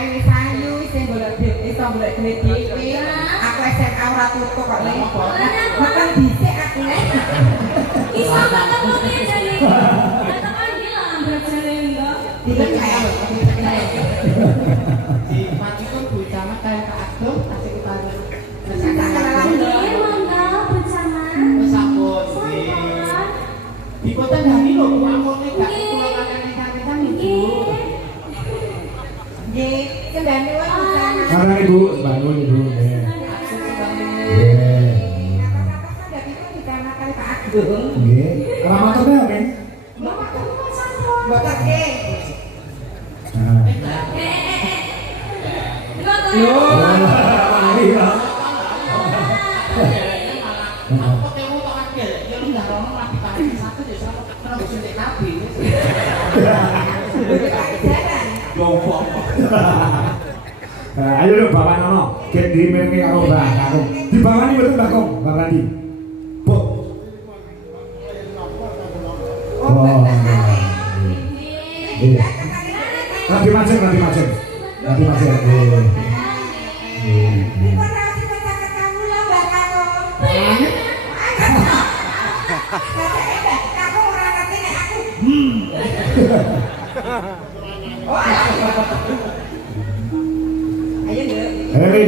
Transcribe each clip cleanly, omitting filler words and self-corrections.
awake wis ayu sing golek iso golek duit dhewe. Aku SMA ora tutuk kok iki. Makan dhisik aku. Iso ketemu jane. Katakan bilang berjane enggak. Dipercaya. Di Pacitan Bu Camat kayak Kak Ageng kasih utara. Nggih, monggo bersama. Wis sampun nggih. Di kota Dani lho pamone gak kula kakek kakek Nggih. Nggih, kendane wae bersama. Karena Ibu, bangun Ibu. Nggih. Nggih. Ramatane oke. Mbok nggih. Nah. Yo. Iya. Aku ketemu tok akeh. Ya lu ndak ono lagi kali satu ya sama terus suntik kabeh. Gombong. Ayo lho Bapak Nono, get dimengi karo Mbak Kakung. Dibawani betul Mbak Kong, Mbak Randi. Bu. Oh. Iya. Nanti macet. Nanti macet. Ayo Nduk. Hei.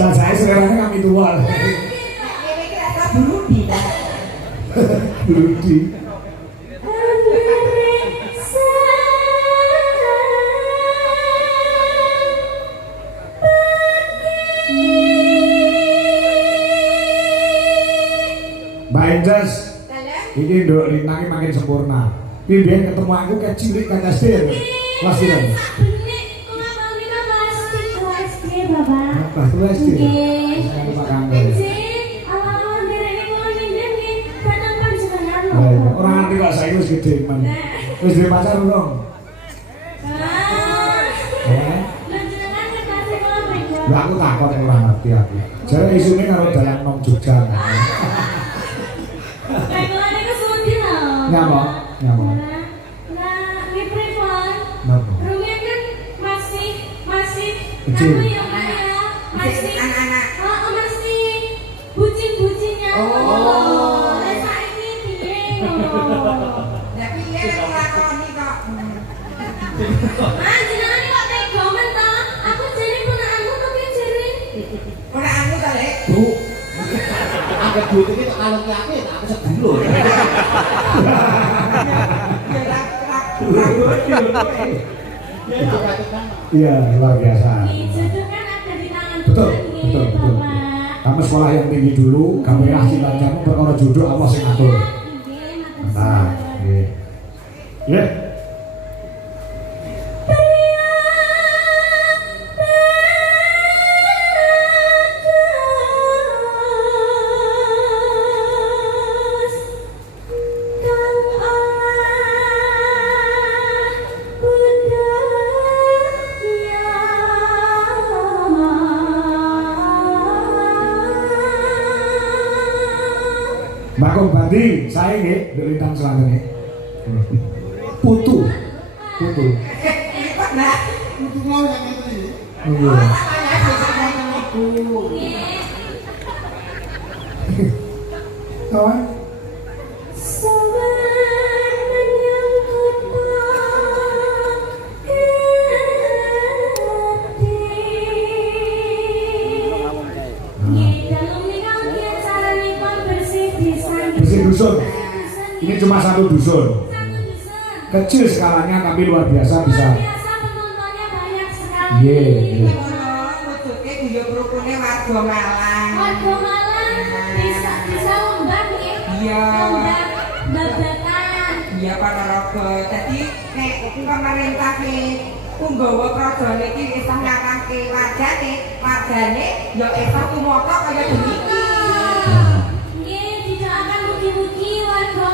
Saya sekarang kami tua. Brudi. Mbak Enjas, ini Nduk Lintang makin sempurna. Ini biar ketemu aku kayak cilik kan SD. Kelas itu. Kelas itu SD. Saya lupa kangen. Orang nanti kok saya wis gede man. Wis duwe pacar belum? Lah aku takut ora ngerti aku. Jare isune karo dalan nang Jogja. Nyapa? Nah, ini pripun? Napa? Rumah kan masih Kecil. anu ya Pak ya? Masih anak-anak. Oh, masih bucin-bucinnya. Oh. Lah saiki piye lho? Lah piye nek nglakoni kok. Ah, jenengan kok tega men ta? Aku jane ponakanmu to piye jare? Ora anu ta, Lek. Bu. Angger duit iki tok kalung ki aku ya aku sedulur. Iya, luar biasa. Jodoh kan ada di tangan Betul, Tuhan nih, betul, betul. Bapak. Kamu sekolah yang tinggi dulu, kamu yang cita-citamu perkara jodoh Allah sing ngatur. Nggih, matur Nah, suwun. nggih. Ya. Mbak Kong Bandi, saya nggih Nduk Lintang selanjutnya. Putu. Lipat lah. Kudu mau yang itu iki. Iya. Kawan. Bersih dusun. Ini cuma satu dusun. Kecil skalanya tapi luar biasa bisa. Penontonnya banyak sekali. Iya. Wujude guyub rukune warga Malang. Warga Malang bisa lomba nih. Iya. Lomba babakan. Iya Ponorogo. Dadi nek pemerintah ki Punggawa krajane iki isih nyarake wargane ya isih tumata kaya demikian. Nggih, tidak akan mugi-mugi warga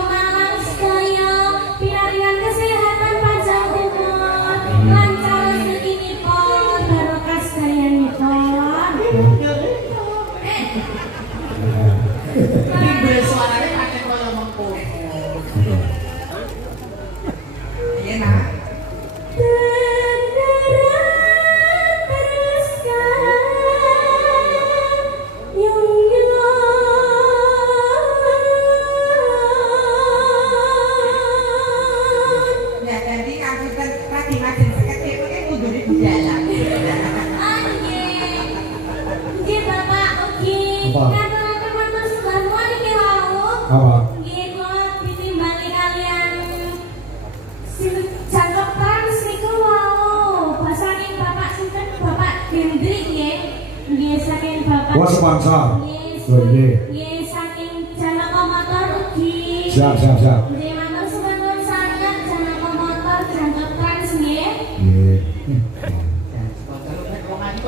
Bawa sponsor. Yes. Oh iya. Yes, saking Janaka Motor ugi. Siap. Nggih, matur suwun sanget Janaka Motor Janaka Trans nggih. Iya.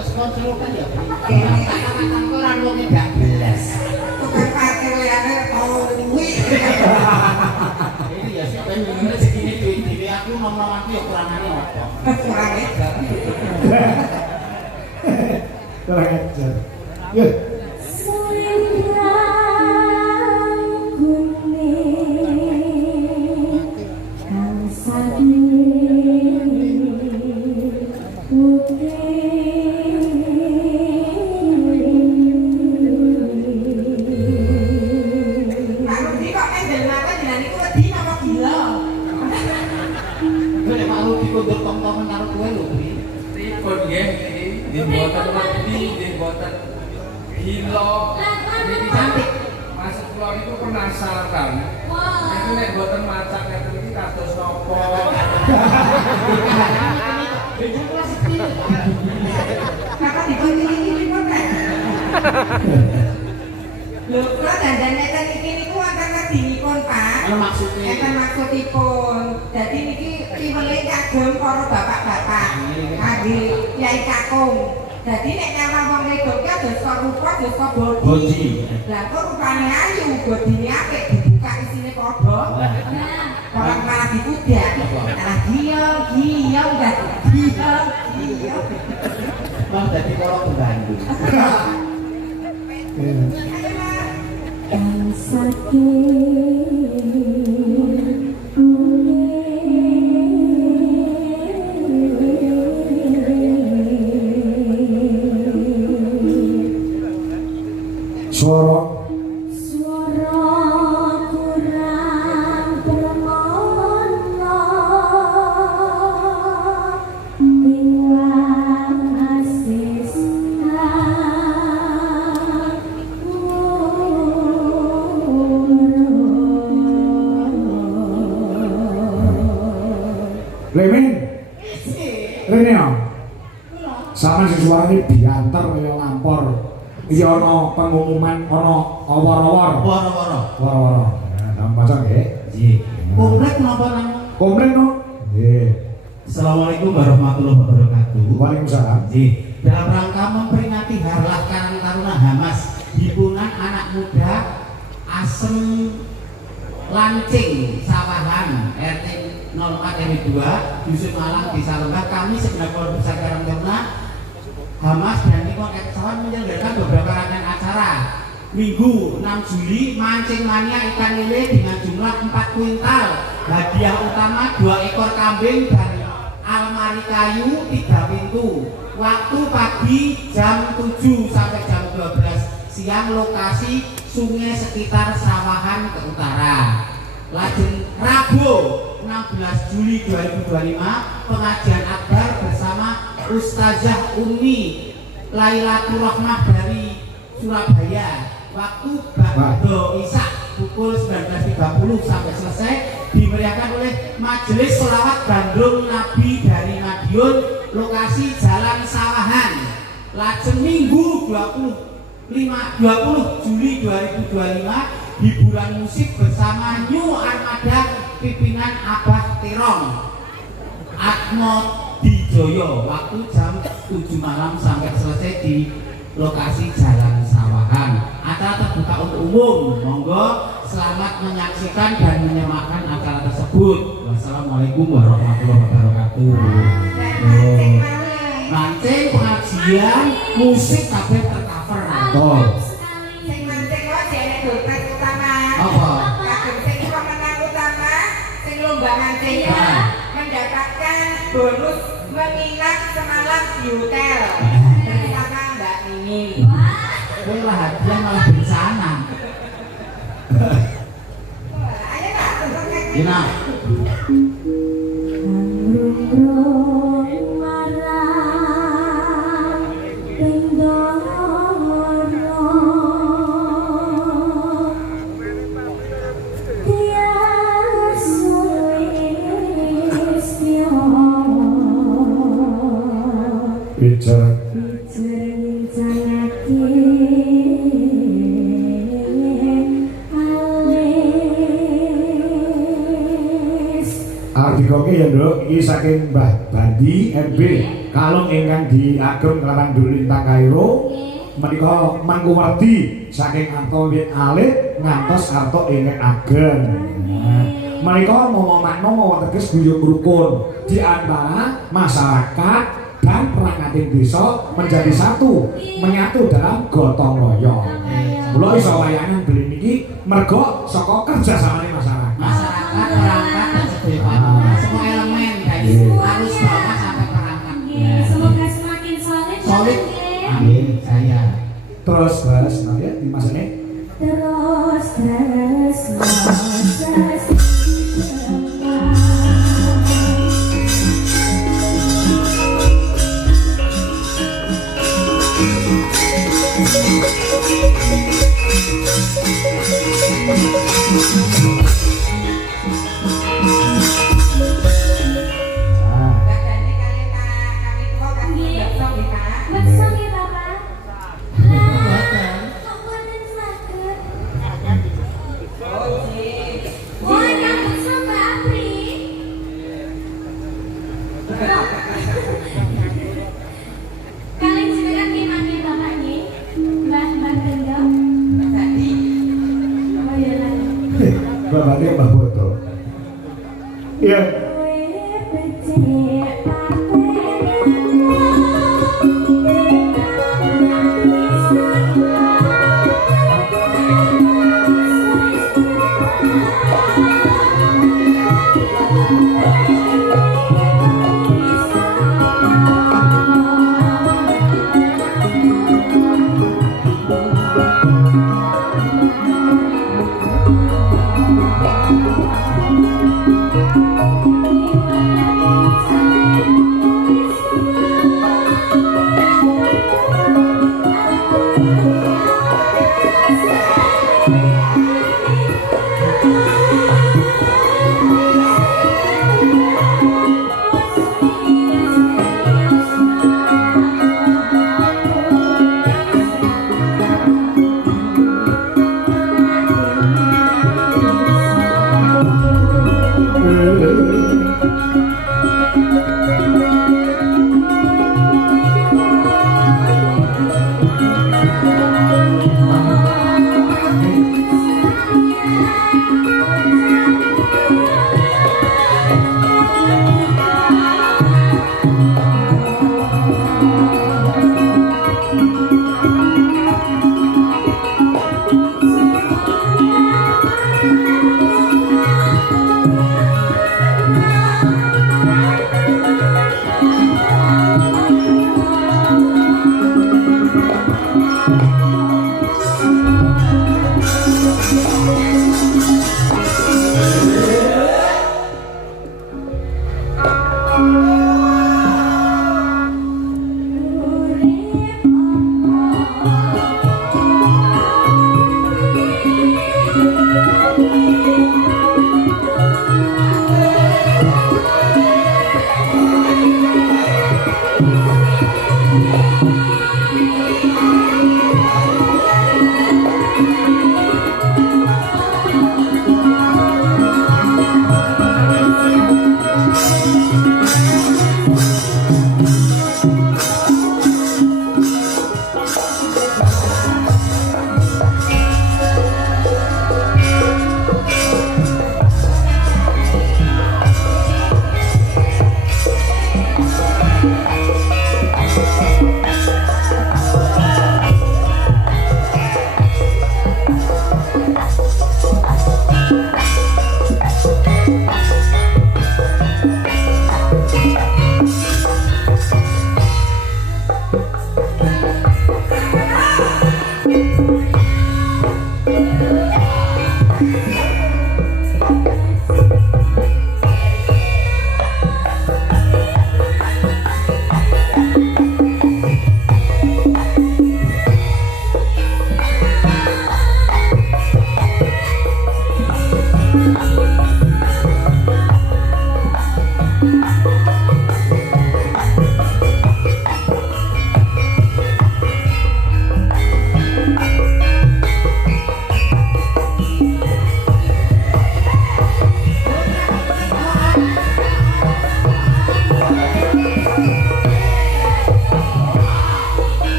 Sponsor kan ya. Kata-kata orang wong gak jelas. Tukang parkir liane towi. Ini ya siapa yang ngene segini duit dhewe aku nom-nom aku ya kurangane apa. Kurang ejar. Kurang ajar. Ya. Lalu di kok endel mata jenengan iku wedi apa gila? Gue nek mau dikondur tong-tongan karo kowe lho, Bri. Pripun nggih iki mboten wedi nggih mboten gila. Niki cantik. Mas kula niku penasaran. Niku nek mboten macak ngeten iki kados napa? Kakak dikunci-kunci pun kan? Lho, kula dandan neten iki niku wonten wedinipun, Pak. Ana maksude. Enten maksudipun. Dadi niki tiwele kagem para bapak-bapak. Kangge Kyai Kakung. Dadi nek nyawang wong wedok ki aja sok rupa, aja sok bodi. Bodi. Lah kok rupane ayu, bodine apik dibuka isine padha. Orang malah dipudak. Malah giong dah. Giong. Wah, dadi karo Bandung. Ayo, Mas. Suara Kurang bermono Tiwang asis Remin. Rene ya. Sama si suarane biantar kaya lampor. Iki ana pengumuman ana awar-awar. Woro-woro. Wara-wara. Nah, macam nggih. Nggih. Komplek napa nang? Komplain no. Nggih. Assalamualaikum warahmatullahi wabarakatuh. Waalaikumsalam. Nggih. Dalam rangka memperingati Harlah Karang Taruna Hamas, himpunan anak muda Asem Lancing Sawahan RT 04 RW 2 Dusun Malang Desa Lembah, kami segenap keluarga besar Karang Taruna Hamas dan Nikon Eksawan menyelenggarakan beberapa rangkaian acara. Minggu 6 Juli mancing mania ikan lele dengan jumlah 4 kuintal. Hadiah utama 2 ekor kambing dan almari kayu 3 pintu. Waktu pagi jam 7 sampai jam 12 siang, lokasi sungai sekitar Sawahan ke utara. Lajeng Rabu 16 Juli 2025 pengajian akbar bersama Ustazah Umi Lailatul Rahmah dari Surabaya. Waktu Ba'do Isak pukul 19.30 sampai selesai, dimeriahkan oleh Majelis Sholawat Gandrung Nabi dari Madiun, lokasi Jalan Sawahan. Lajeng Minggu 20 Juli 2025 hiburan musik bersama New Armada pimpinan Abah Terong Atmo Dijoyo, waktu jam 7 malam sampai selesai di lokasi Jalan Sawahan. Acara terbuka untuk umum, monggo selamat menyaksikan dan menyemakkan acara tersebut. Wassalamualaikum warahmatullahi wabarakatuh. Mancing, pengajian, musik kabeh tercover. Betul. Sing mancing kok jene dompet utama. Apa? Kadang sing pemenang utama, sing lomba mancing Ya. mendapatkan bonus menginap semalam di hotel bersama Mbak Nini. Kowe lah hadiah malah bencana. Ayo Pak, untuk Gina. Bicara. Bicara Artikoke ya Nduk, iki saking Mbah Bandi MB kalung ingkang diagem kelawan Dulintang Kairo menika mangkuwardi saking arta wit alit ngantos arta ingkang ageng. Menika mau makna mau teges guyub rukun di antara masyarakat dan perangkat desa menjadi satu, menyatu dalam gotong royong. Kula iso wayangan beli niki mergo saka kerjasamane masyarakat. Masyarakat, perangkat, dan sedaya semua elemen guys. Harus bawah sampai perangkat. Semoga semakin solid. Solid. Nggih. Amin. Saya. Terus nah ya di masa ini Terus Badane kalian kami tua kami besok ya Kak. besok ya Bapak. Lah, kok boten saged? Oh, Cik. Oh, yang besok Mbak Apri. Kalian silakan dipanggil Bapak nggih. Mbah Gendong. Tadi Oh iya lah. bapaknya Mbah Boto. Iya.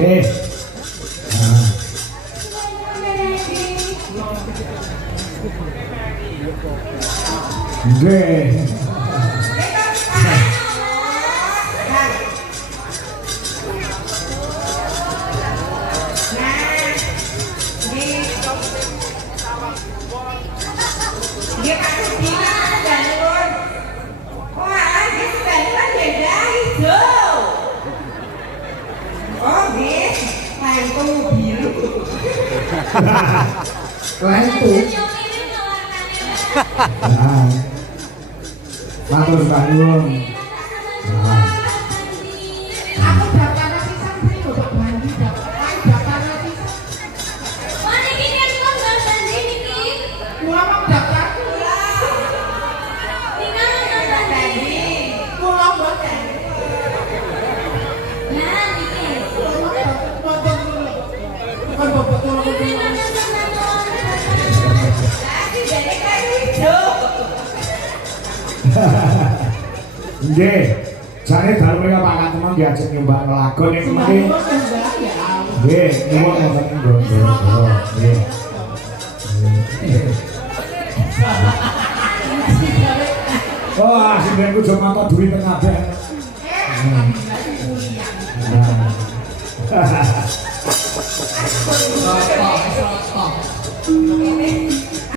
Eh. Nggih. Lentu. Nah. Matur bangun. Nah. Aku daftar pisan sih kok mandi daftar pisan. Wah, niki kan kok nggak janji niki. Kula mau daftar kula. Tinggal nggak janji. Kula mboten. Nah, niki. Mboten kula. Bukan bobot kula. Ini mana teman-teman. Lagi jadi kayak hidup. Nggih. Jane dalu mereka Pak Teman diajak nyoba ngelagon yang kemarin. Nggih, nyuwun wonten ing Gondoro. Nggih. Oh, asine ku cuma duit tengah kabeh. Nah.